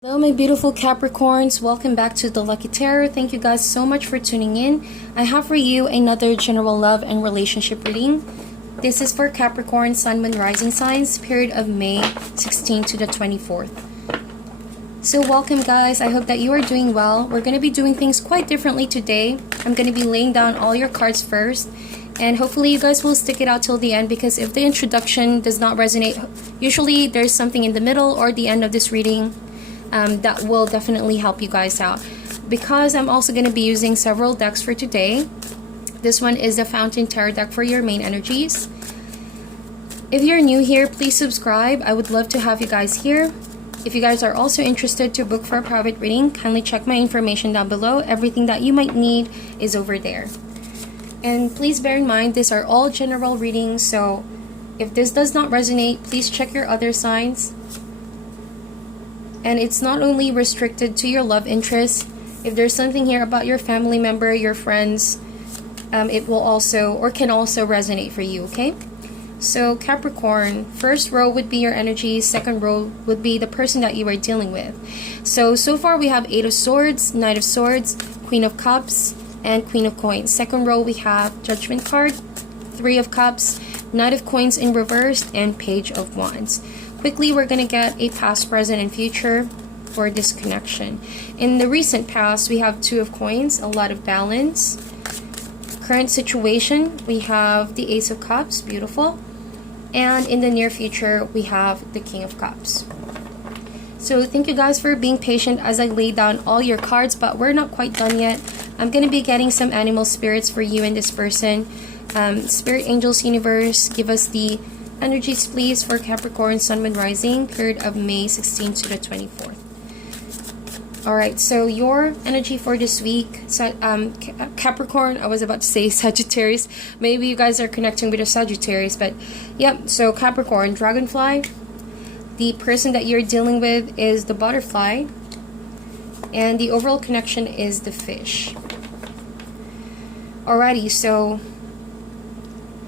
Hello my beautiful Capricorns, welcome back to the Lucky Tarot. Thank you guys so much for tuning in. I have for you another general love and relationship reading. This is for Capricorn, Sun, Moon, Rising signs, period of May 16th to the 24th. So welcome guys, I hope that you are doing well. We're going to be doing things quite differently today. I'm going to be laying down all your cards first. And hopefully you guys will stick it out till the end, because if the introduction does not resonate, usually there's something in the middle or the end of this reading that will definitely help you guys out. Because I'm also going to be using several decks for today. This one is the Fountain Tarot deck for your main energies. If you're new here, please subscribe. I would love to have you guys here. If you guys are also interested to book for a private reading, kindly check my information down below. Everything that you might need is over there. And please bear in mind, these are all general readings, so if this does not resonate, please check your other signs. And it's not only restricted to your love interest. If there's something here about your family member, your friends, it will also, or can also resonate for you, okay? So Capricorn, first row would be your energy, second row would be the person that you are dealing with. So far we have Eight of Swords, Knight of Swords, Queen of Cups, and Queen of Coins. Second row we have Judgment card, Three of Cups, Knight of Coins in reverse, and Page of Wands. Quickly, we're going to get a past, present, and future for this connection. In the recent past, we have Two of Coins, a lot of balance. Current situation, we have the Ace of Cups, beautiful. And in the near future, we have the King of Cups. So thank you guys for being patient as I lay down all your cards, but we're not quite done yet. I'm going to be getting some animal spirits for you and this person. Spirit Angels Universe, give us the energies please for Capricorn, Sun, Moon, Rising, period of May 16th to the 24th. Alright, so your energy for this week, Capricorn, I was about to say Sagittarius. Maybe you guys are connecting with a Sagittarius, but yep, so Capricorn, Dragonfly. The person that you're dealing with is the Butterfly. And the overall connection is the Fish. Alrighty, so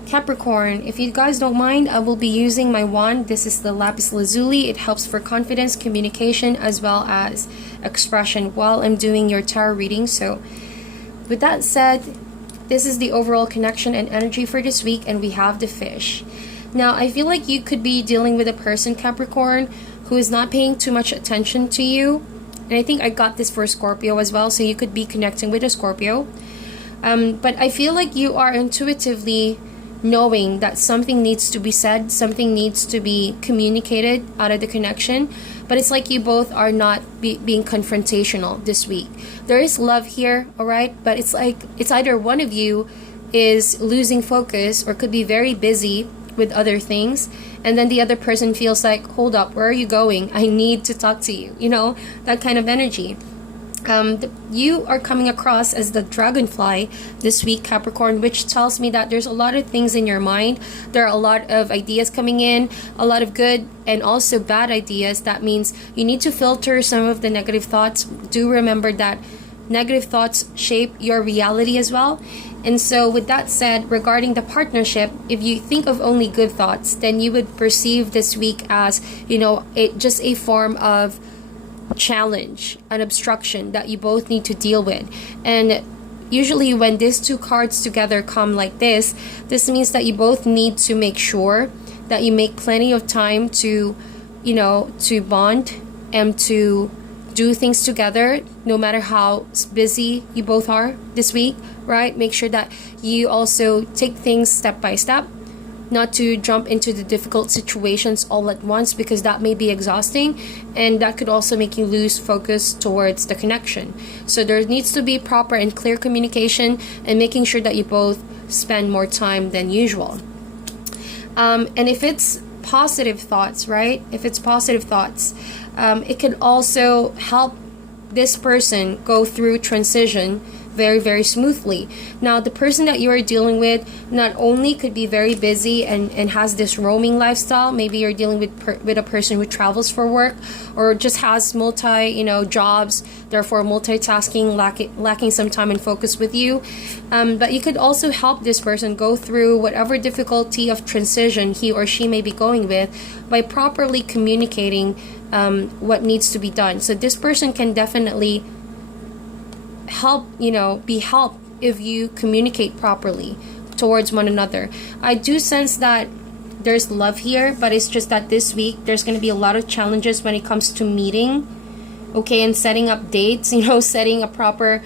Capricorn, if you guys don't mind, I will be using my wand. This is the Lapis Lazuli. It helps for confidence, communication, as well as expression while I'm doing your tarot reading. So with that said, this is the overall connection and energy for this week, and we have the Fish. Now, I feel like you could be dealing with a person, Capricorn, who is not paying too much attention to you. And I think I got this for Scorpio as well, so you could be connecting with a Scorpio. But I feel like you are intuitively knowing that something needs to be said, something needs to be communicated out of the connection, but it's like you both are not being confrontational this week. There is love here, alright, but it's like it's either one of you is losing focus or could be very busy with other things, and then the other person feels like, hold up, where are you going? I need to talk to you, you know, that kind of energy. You are coming across as the Dragonfly this week, Capricorn, which tells me that there's a lot of things in your mind. There are a lot of ideas coming in, a lot of good and also bad ideas. That means you need to filter some of the negative thoughts. Do remember that negative thoughts shape your reality as well. And so with that said, regarding the partnership, if you think of only good thoughts, then you would perceive this week as, you know, just a form of challenge, an obstruction that you both need to deal with. And usually when these two cards together come like this means that you both need to make sure that you make plenty of time to, you know, to bond and to do things together, no matter how busy you both are this week, right? Make sure that you also take things step by step, not to jump into the difficult situations all at once, because that may be exhausting and that could also make you lose focus towards the connection. So there needs to be proper and clear communication and making sure that you both spend more time than usual. And if it's positive thoughts, right? If it's positive thoughts, it could also help this person go through transition very smoothly. Now, the person that you are dealing with not only could be very busy and has this roaming lifestyle. Maybe you're dealing with a person who travels for work or just has multi, you know, jobs, therefore multitasking, lacking some time and focus with you. But you could also help this person go through whatever difficulty of transition he or she may be going with by properly communicating what needs to be done. So this person can definitely help, be helped if you communicate properly towards one another. I do sense that there's love here, but it's just that this week there's going to be a lot of challenges when it comes to meeting, okay, and setting up dates, setting a proper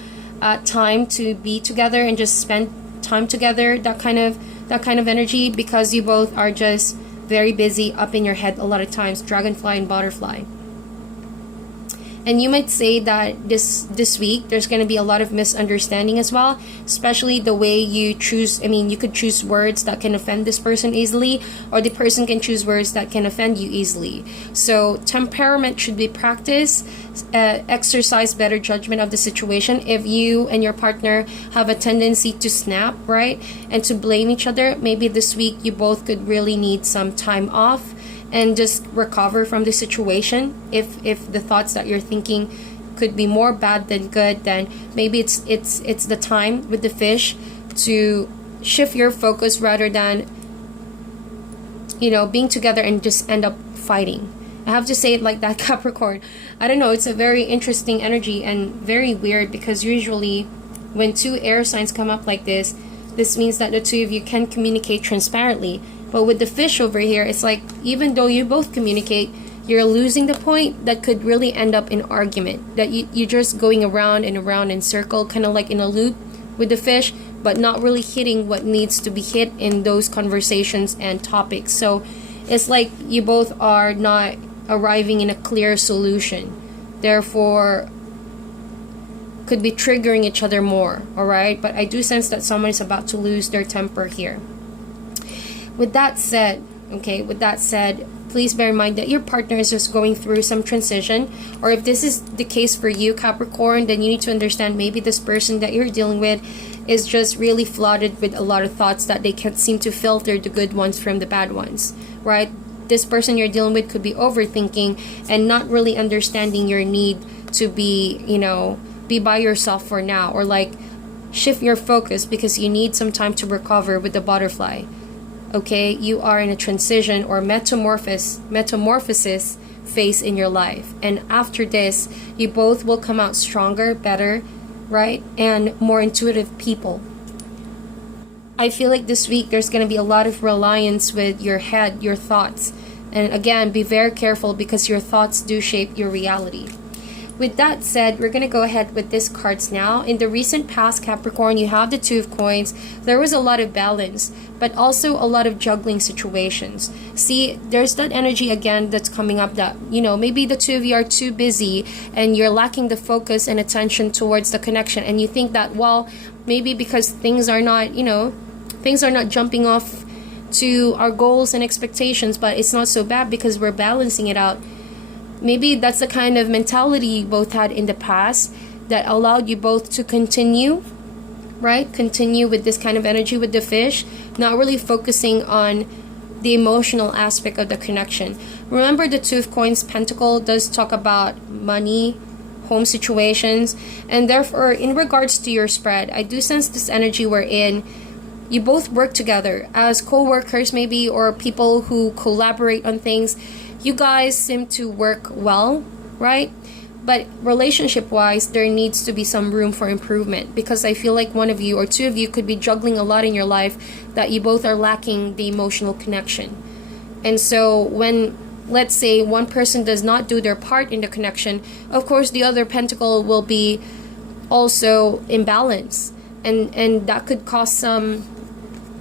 time to be together and just spend time together, that kind of energy, because you both are just very busy, up in your head a lot of times, dragonfly and butterfly. And you might say that this week there's going to be a lot of misunderstanding as well, especially the way you choose. You could choose words that can offend this person easily, or the person can choose words that can offend you easily. So temperament should be practiced. Exercise better judgment of the situation. If you and your partner have a tendency to snap, right, and to blame each other, maybe this week you both could really need some time off and just recover from the situation. If the thoughts that you're thinking could be more bad than good, then maybe it's the time with the fish to shift your focus rather than being together and just end up fighting. I have to say it like that, Capricorn. I don't know, it's a very interesting energy and very weird, because usually when two air signs come up like this means that the two of you can communicate transparently. But with the fish over here, it's like, even though you both communicate, you're losing the point that could really end up in argument. That you're just going around and around in circle, kind of like in a loop with the fish, but not really hitting what needs to be hit in those conversations and topics. So it's like you both are not arriving in a clear solution. Therefore, could be triggering each other more, alright? But I do sense that someone is about to lose their temper here. With that said, please bear in mind that your partner is just going through some transition. Or if this is the case for you, Capricorn, then you need to understand maybe this person that you're dealing with is just really flooded with a lot of thoughts that they can't seem to filter the good ones from the bad ones, right? This person you're dealing with could be overthinking and not really understanding your need to be, be by yourself for now, or like shift your focus because you need some time to recover with the butterfly. Okay, you are in a transition or metamorphosis phase in your life, and after this you both will come out stronger, better, right, and more intuitive people. I feel like this week there's going to be a lot of reliance with your head, your thoughts, and again, be very careful because your thoughts do shape your reality. With that said, we're going to go ahead with these cards now. In the recent past, Capricorn, you have the Two of Coins. There was a lot of balance, but also a lot of juggling situations. See, there's that energy again that's coming up that, maybe the two of you are too busy and you're lacking the focus and attention towards the connection. And you think that, well, maybe because things are not jumping off to our goals and expectations, but it's not so bad because we're balancing it out. Maybe that's the kind of mentality you both had in the past that allowed you both to continue, right? Continue with this kind of energy with the fish, not really focusing on the emotional aspect of the connection. Remember, the Two of Coins Pentacle does talk about money, home situations, and therefore, in regards to your spread, I do sense this energy wherein you both work together as co-workers maybe, or people who collaborate on things. You guys seem to work well, right? But relationship-wise, there needs to be some room for improvement, because I feel like one of you or two of you could be juggling a lot in your life that you both are lacking the emotional connection. And so when, let's say, one person does not do their part in the connection, of course the other pentacle will be also imbalanced, and that could cause some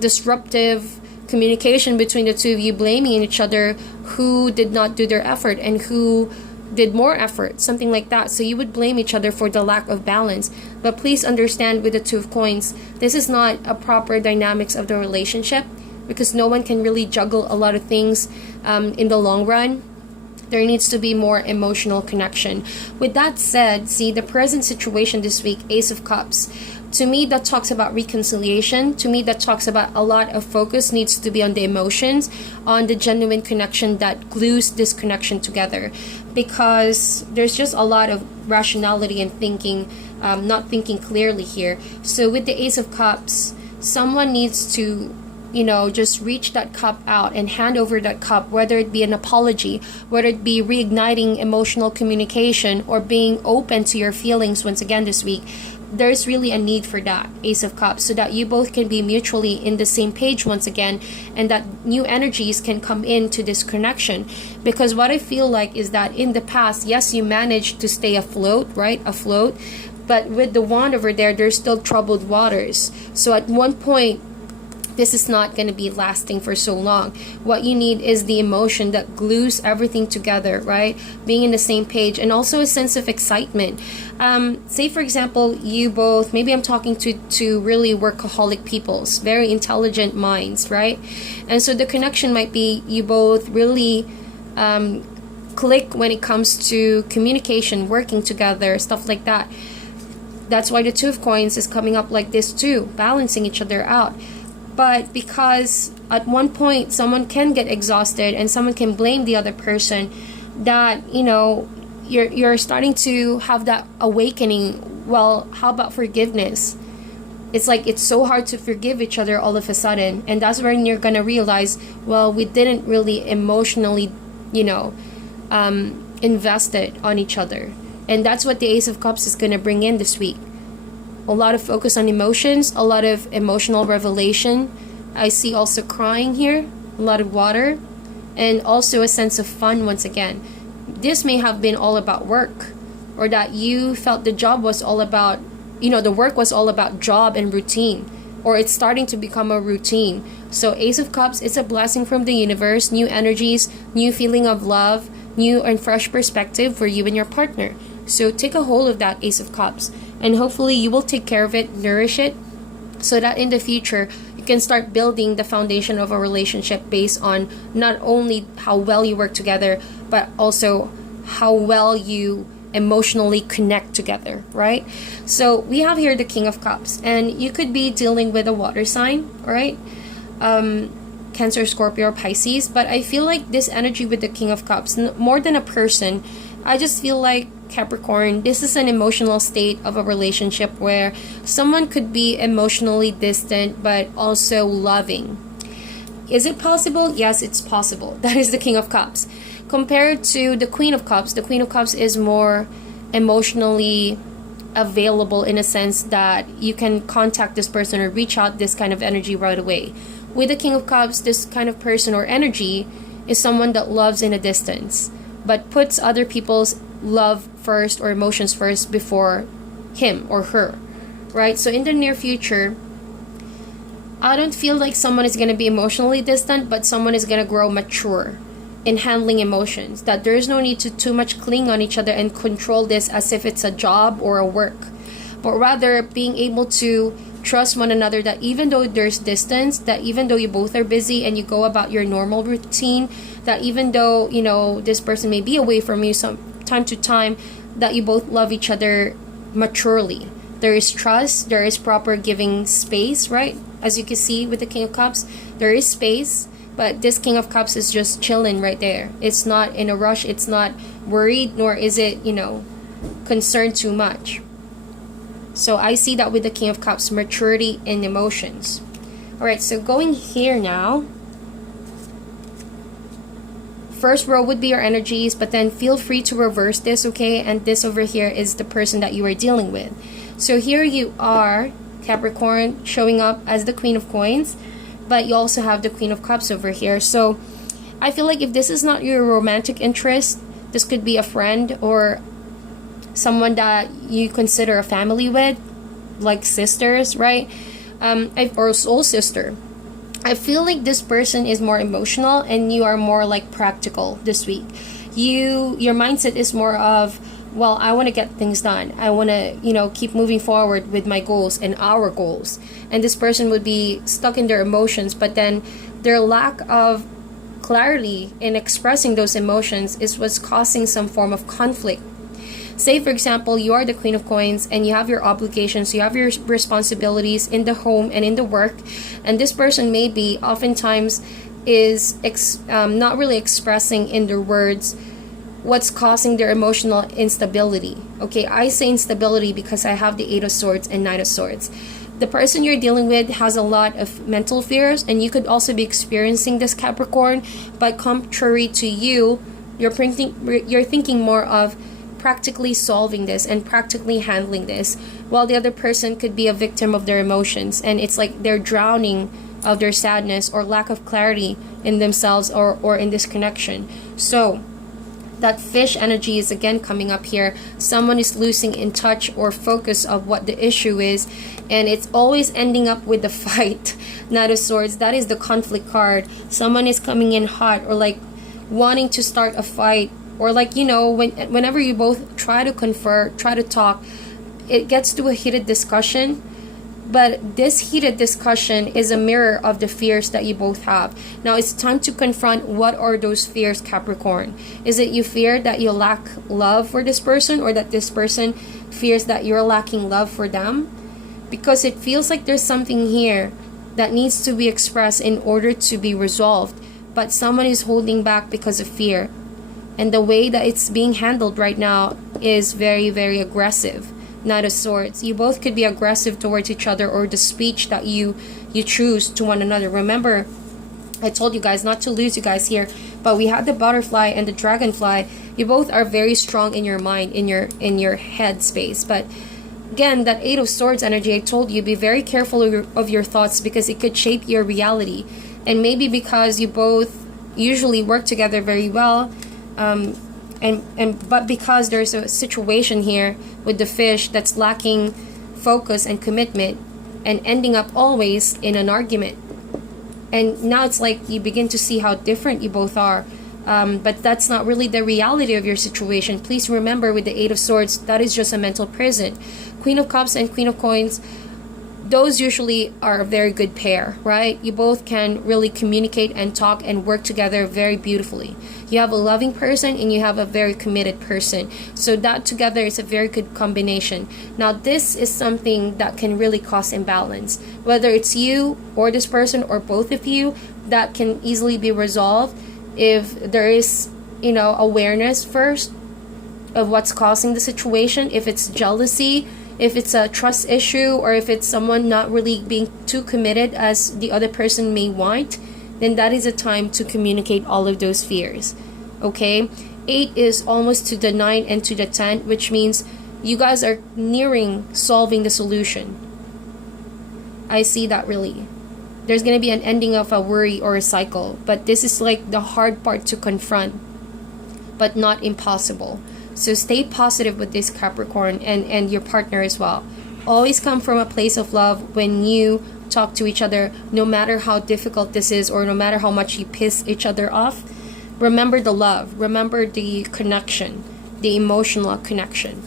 disruptive communication between the two of you, blaming each other who did not do their effort and who did more effort, something like that. So you would blame each other for the lack of balance. But please understand, with the Two of Coins, this is not a proper dynamics of the relationship, because no one can really juggle a lot of things in the long run. There needs to be more emotional connection. With that said, see, the present situation this week, Ace of Cups, to me that talks about reconciliation. To me that talks about a lot of focus needs to be on the emotions, on the genuine connection that glues this connection together, because there's just a lot of rationality and thinking, not thinking clearly here. So with the Ace of Cups, someone needs to just reach that cup out and hand over that cup, whether it be an apology, whether it be reigniting emotional communication, or being open to your feelings once again this week. There's really a need for that Ace of Cups, so that you both can be mutually in the same page once again, and that new energies can come into this connection. Because what I feel like is that in the past, yes, you managed to stay afloat, right? Afloat. But with the wand over there, there's still troubled waters. So at one point, this is not going to be lasting for so long. What you need is the emotion that glues everything together, right? Being in the same page, and also a sense of excitement. Say for example, you both, maybe I'm talking to really workaholic peoples, very intelligent minds, right? And so the connection might be you both really click when it comes to communication, working together, stuff like that. That's why the Two of Coins is coming up like this too, balancing each other out. But because at one point someone can get exhausted and someone can blame the other person, that you're starting to have that awakening. Well, how about forgiveness? It's like it's so hard to forgive each other all of a sudden, and that's when you're gonna realize, well, we didn't really emotionally invested on each other. And that's what the Ace of Cups is gonna bring in this week. A lot of focus on emotions, a lot of emotional revelation. I see also crying here, a lot of water, and also a sense of fun once again. This may have been all about work, or that you felt the job was all about, the work was all about job and routine, or it's starting to become a routine. So Ace of Cups is a blessing from the universe, new energies, new feeling of love, new and fresh perspective for you and your partner. So take a hold of that Ace of Cups, and hopefully you will take care of it, nourish it, so that in the future you can start building the foundation of a relationship based on not only how well you work together, but also how well you emotionally connect together, right? So we have here the King of Cups, and you could be dealing with a water sign, all right? Cancer, Scorpio, or Pisces. But I feel like this energy with the King of Cups, more than a person, I just feel like Capricorn, this is an emotional state of a relationship where someone could be emotionally distant but also loving. Is it possible? Yes, it's possible. That is the King of Cups. Compared to the Queen of Cups, the Queen of Cups is more emotionally available in a sense that you can contact this person or reach out this kind of energy right away. With the King of Cups, this kind of person or energy is someone that loves in a distance, but puts other people's love first or emotions first before him or her, right? So in the near future, I don't feel like someone is going to be emotionally distant, but someone is going to grow mature in handling emotions, that there is no need to too much cling on each other and control this as if it's a job or a work, but rather being able to trust one another, that even though there's distance, that even though you both are busy and you go about your normal routine, that even though this person may be away from you some time to time, that you both love each other maturely. There is trust, there is proper giving space, right? As you can see with the King of Cups, there is space, but this King of Cups is just chilling right there. It's not in a rush, it's not worried, nor is it concerned too much. So I see that with the King of Cups, maturity in emotions. Alright, so going here now, first row would be your energies, but then feel free to reverse this, okay? And this over here is the person that you are dealing with. So here you are, Capricorn, showing up as the Queen of Coins, but you also have the Queen of Cups over here. So I feel like if this is not your romantic interest, this could be a friend or someone that you consider a family with, like sisters, right? Or a soul sister. I feel like this person is more emotional and you are more like practical this week. Your mindset is more of, well, I want to get things done. I want to, keep moving forward with my goals and our goals. And this person would be stuck in their emotions, but then their lack of clarity in expressing those emotions is what's causing some form of conflict. Say, for example, you are the Queen of Coins and you have your obligations, you have your responsibilities in the home and in the work, and this person maybe oftentimes is not really expressing in their words what's causing their emotional instability. Okay, I say instability because I have the Eight of Swords and Knight of Swords. The person you're dealing with has a lot of mental fears, and you could also be experiencing this, Capricorn, but contrary to you, you're thinking more of practically solving this and practically handling this, while the other person could be a victim of their emotions, and it's like they're drowning of their sadness or lack of clarity in themselves or in this connection. So that fish energy is again coming up here. Someone is losing in touch or focus of what the issue is, and it's always ending up with the fight. Knight of Swords, that is the conflict card. Someone is coming in hot or like wanting to start a fight, or like, you know, whenever you both try to confer, try to talk, it gets to a heated discussion. But this heated discussion is a mirror of the fears that you both have. Now it's time to confront what are those fears, Capricorn. Is it you fear that you lack love for this person, or that this person fears that you're lacking love for them? Because it feels like there's something here that needs to be expressed in order to be resolved, but someone is holding back because of fear. And the way that it's being handled right now is very, very aggressive. Knight of Swords. You both could be aggressive towards each other, or the speech that you choose to one another. Remember, I told you guys not to lose you guys here, but we had the butterfly and the dragonfly. You both are very strong in your mind, in your head space. But again, that Eight of Swords energy, I told you, be very careful of your thoughts, because it could shape your reality. And maybe because you both usually work together very well, but because there's a situation here with the fish that's lacking focus and commitment, and ending up always in an argument. And now it's like you begin to see how different you both are. But that's not really the reality of your situation. Please remember, with the Eight of Swords, that is just a mental prison. Queen of Cups and Queen of Coins, those usually are a very good pair, right? You both can really communicate and talk and work together very beautifully. You have a loving person and you have a very committed person. So that together is a very good combination. Now this is something that can really cause imbalance. Whether it's you or this person or both of you, that can easily be resolved if there is, awareness first of what's causing the situation. If it's jealousy, if it's a trust issue, or if it's someone not really being too committed as the other person may want, then that is a time to communicate all of those fears. Okay? 8 is almost to the 9 and to the 10, which means you guys are nearing solving the solution. I see that really. There's going to be an ending of a worry or a cycle, but this is like the hard part to confront, but not impossible. So stay positive with this, Capricorn, and your partner as well. Always come from a place of love when you talk to each other, no matter how difficult this is, or no matter how much you piss each other off. Remember the love. Remember the connection, the emotional connection.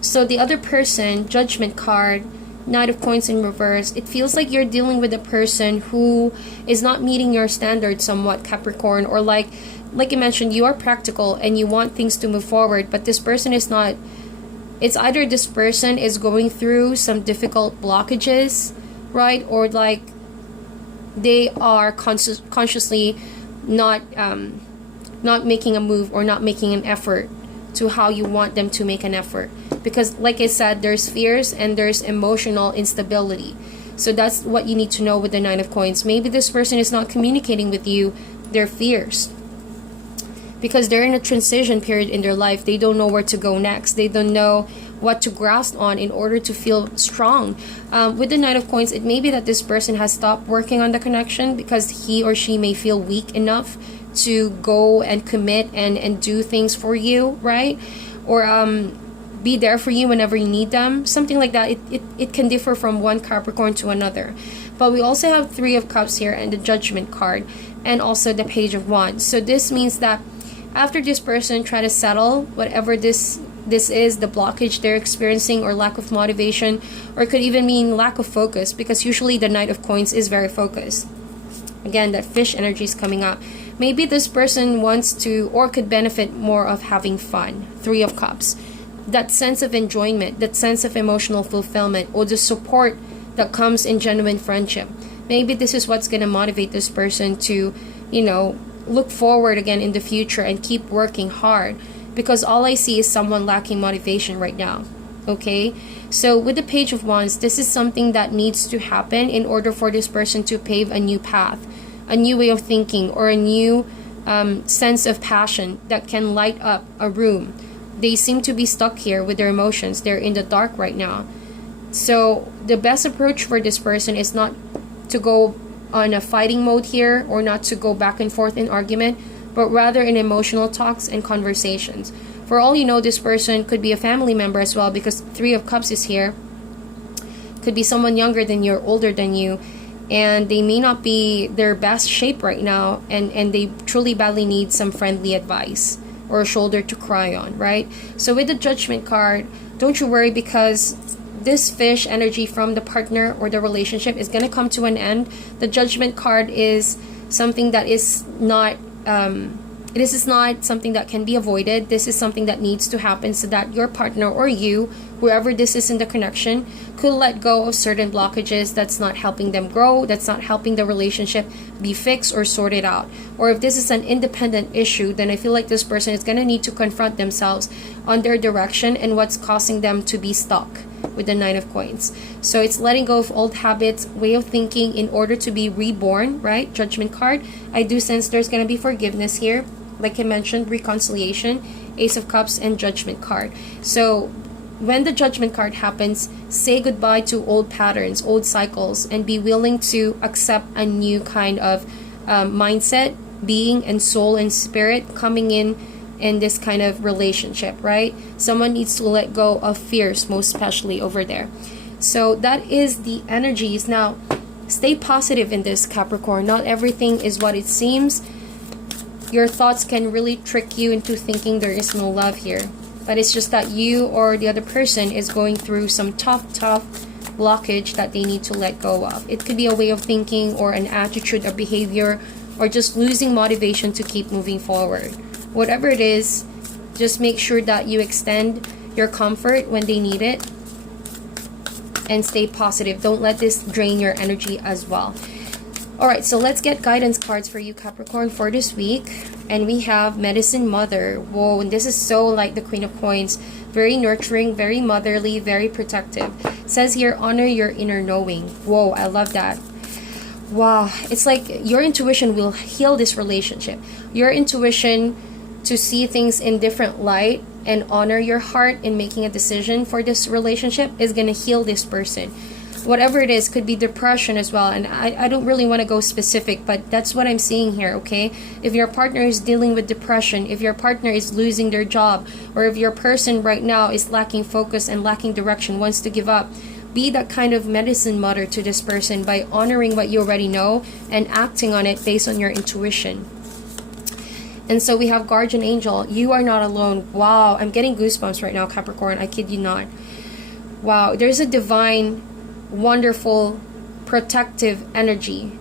So the other person, Judgment card, Knight of Coins in reverse, it feels like you're dealing with a person who is not meeting your standards somewhat, Capricorn, or like I mentioned, you are practical and you want things to move forward, but this person is not. It's either this person is going through some difficult blockages, right? Or like they are consciously not making a move or not making an effort to how you want them to make an effort. Because like I said, there's fears and there's emotional instability. So that's what you need to know with the Nine of Coins. Maybe this person is not communicating with you their fears, because they're in a transition period in their life. They don't know where to go next. They don't know what to grasp on in order to feel strong. With the Knight of Coins, it may be that this person has stopped working on the connection because he or she may feel weak enough to go and commit and do things for you, right? Or be there for you whenever you need them. Something like that. It can differ from one Capricorn to another. But we also have Three of Cups here and the Judgment card, and also the Page of Wands. So this means that after this person try to settle whatever this is, the blockage they're experiencing, or lack of motivation, or it could even mean lack of focus, because usually the Knight of Coins is very focused. Again, that fish energy is coming up. Maybe this person wants to or could benefit more of having fun. Three of Cups. That sense of enjoyment, that sense of emotional fulfillment, or the support that comes in genuine friendship. Maybe this is what's going to motivate this person to, look forward again in the future and keep working hard, because all I see is someone lacking motivation right now. Okay, so with the Page of Wands, this is something that needs to happen in order for this person to pave a new path, a new way of thinking, or a new sense of passion that can light up a room. They seem to be stuck here with their emotions. They're in the dark right now. So the best approach for this person is not to go on a fighting mode here, or not to go back and forth in argument, but rather in emotional talks and conversations. For all you know, this person could be a family member as well, because Three of Cups is here. Could be someone younger than you or older than you, and they may not be their best shape right now, and they truly badly need some friendly advice or a shoulder to cry on, right? So with the Judgment card, don't you worry, because this fish energy from the partner or the relationship is going to come to an end. The Judgment card is something that is not this is not something that can be avoided. This is something that needs to happen so that your partner or you, whoever this is in the connection, could let go of certain blockages that's not helping them grow, that's not helping the relationship be fixed or sorted out. Or if this is an independent issue, then I feel like this person is going to need to confront themselves on their direction and what's causing them to be stuck with the Nine of Coins. So it's letting go of old habits, way of thinking in order to be reborn, right? Judgment card. I do sense there's going to be forgiveness here. Like I mentioned, reconciliation, Ace of Cups, and Judgment card. So when the Judgment card happens, say goodbye to old patterns, old cycles, and be willing to accept a new kind of mindset, being, and soul and spirit coming in this kind of relationship, right? Someone needs to let go of fears, most especially over there. So that is the energies. Now, stay positive in this, Capricorn. Not everything is what it seems. Your thoughts can really trick you into thinking there is no love here. But it's just that you or the other person is going through some tough blockage that they need to let go of. It could be a way of thinking or an attitude or behavior, or just losing motivation to keep moving forward. Whatever it is, just make sure that you extend your comfort when they need it and stay positive. Don't let this drain your energy as well. Alright, so let's get guidance cards for you, Capricorn, for this week. And we have Medicine Mother. Whoa, and this is so like the Queen of Coins. Very nurturing, very motherly, very protective. It says here, honor your inner knowing. Whoa, I love that. Wow, it's like your intuition will heal this relationship. Your intuition to see things in different light and honor your heart in making a decision for this relationship is going to heal this person. Whatever it is, could be depression as well, and I don't really want to go specific, but that's what I'm seeing here, okay? If your partner is dealing with depression, if your partner is losing their job, or if your person right now is lacking focus and lacking direction, wants to give up, be that kind of medicine mother to this person by honoring what you already know and acting on it based on your intuition. And so we have Guardian Angel. You are not alone. Wow, I'm getting goosebumps right now, Capricorn. I kid you not. Wow, there's a divine, wonderful, protective energy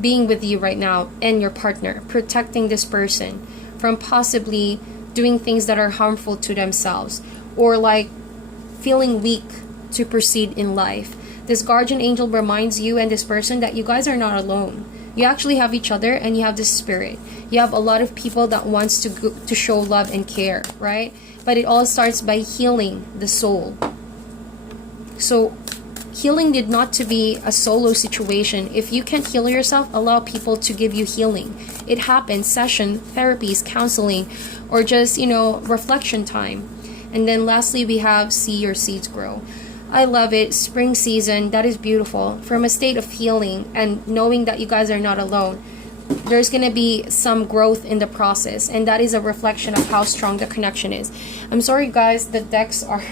being with you right now and your partner, protecting this person from possibly doing things that are harmful to themselves, or like feeling weak to proceed in life. This Guardian Angel reminds you and this person that you guys are not alone. You actually have each other, and you have this spirit. You have a lot of people that wants to show love and care, right? But it all starts by healing the soul. So healing need not to be a solo situation. If you can't heal yourself, allow people to give you healing. It happens, session, therapies, counseling, or just, reflection time. And then lastly, we have see your seeds grow. I love it. Spring season, that is beautiful. From a state of healing and knowing that you guys are not alone, there's going to be some growth in the process. And that is a reflection of how strong the connection is. I'm sorry, guys. The decks are...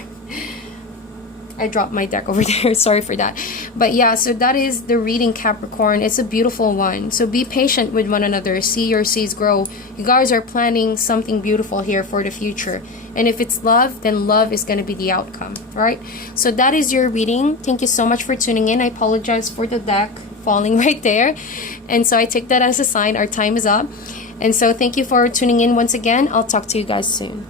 I dropped my deck over there. Sorry for that. But yeah, so that is the reading, Capricorn. It's a beautiful one. So be patient with one another. See your seeds grow. You guys are planning something beautiful here for the future. And if it's love, then love is going to be the outcome. Right? So that is your reading. Thank you so much for tuning in. I apologize for the deck falling right there. And so I take that as a sign. Our time is up. And so thank you for tuning in once again. I'll talk to you guys soon.